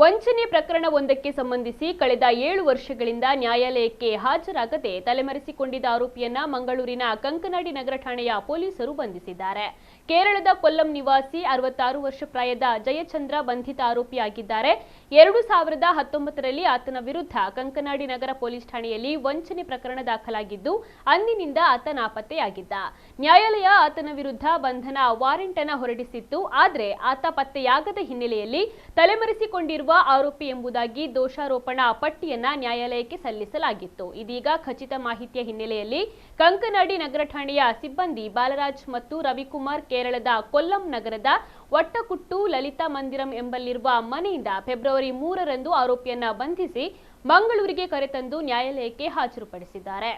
ವಂಚನೆ ಪ್ರಕರಣವೊಂದಕ್ಕೆ ಸಂಬಂಧಿಸಿ ಕಳೆದ 7 ವರ್ಷಗಳಿಂದ ನ್ಯಾಯಾಲಯಕ್ಕೆ ಹಾಜರಾಗದೆ ತಲೆಮರೆಸಿಕೊಂಡಿದ್ದ ಆರೋಪಿಯನ್ನ ಮಂಗಳೂರಿನ ಕಂಕನಾಡಿ ನಗರ ಠಾಣೆಯ ಪೊಲೀಸರು ಬಂಧಿಸಿದ್ದಾರೆ. ಕೇರಳದ ಕೊಲ್ಲಂ ನಿವಾಸಿ 66 ವರ್ಷ ಪ್ರಾಯದ ಜಯಚಂದ್ರ ಬಂಧಿತ ಆರೋಪಿಯಾಗಿದ್ದಾರೆ. 2019ರಲ್ಲಿ ಆತನ ವಿರುದ್ಧ ಕಂಕನಾಡಿ ನಗರ ಪೊಲೀಸ್ ಠಾಣೆಯಲ್ಲಿ ವಂಚನೆ ಪ್ರಕರಣ ದಾಖಲಾಗಿದ್ದು ಅಂದಿನಿಂದ ಆತ ನಾಪತ್ತೆಯಾಗಿದ್ದ. ನ್ಯಾಯಾಲಯ ಆತನ ವಿರುದ್ಧ ಬಂಧನ ವಾರೆಂಟ್ ಅನ್ನು ಹೊರಡಿಸಿತ್ತು. ಆದರೆ ಆತ ಪತ್ತೆಯಾಗದ ಹಿನ್ನೆಲೆಯಲ್ಲಿ ತಲೆಮರೆಸಿಕೊಂಡಿರುವ ಆರೋಪಿ ಎಂಬುದಾಗಿ ದೋಷಾರೋಪಣಾ ಪಟ್ಟಿಯನ್ನ ನ್ಯಾಯಾಲಯಕ್ಕೆ ಸಲ್ಲಿಸಲಾಗಿತ್ತು. ಇದೀಗ ಖಚಿತ ಮಾಹಿತಿಯ ಹಿನ್ನೆಲೆಯಲ್ಲಿ ಕಂಕನಾಡಿ ನಗರ ಠಾಣೆಯ ಸಿಬ್ಬಂದಿ ಬಾಲರಾಜ್ ಮತ್ತು ರವಿಕುಮಾರ್ ಕೇರಳದ ಕೊಲ್ಲಂ ನಗರದ ವಟ್ಟಕುಟ್ಟು ಲಲಿತಾ ಮಂದಿರಂ ಎಂಬಲ್ಲಿರುವ ಮನೆಯಿಂದ ಫೆಬ್ರವರಿ 3ರಂದು ಆರೋಪಿಯನ್ನ ಬಂಧಿಸಿ ಮಂಗಳೂರಿಗೆ ಕರೆತಂದು ನ್ಯಾಯಾಲಯಕ್ಕೆ ಹಾಜರುಪಡಿಸಿದ್ದಾರೆ.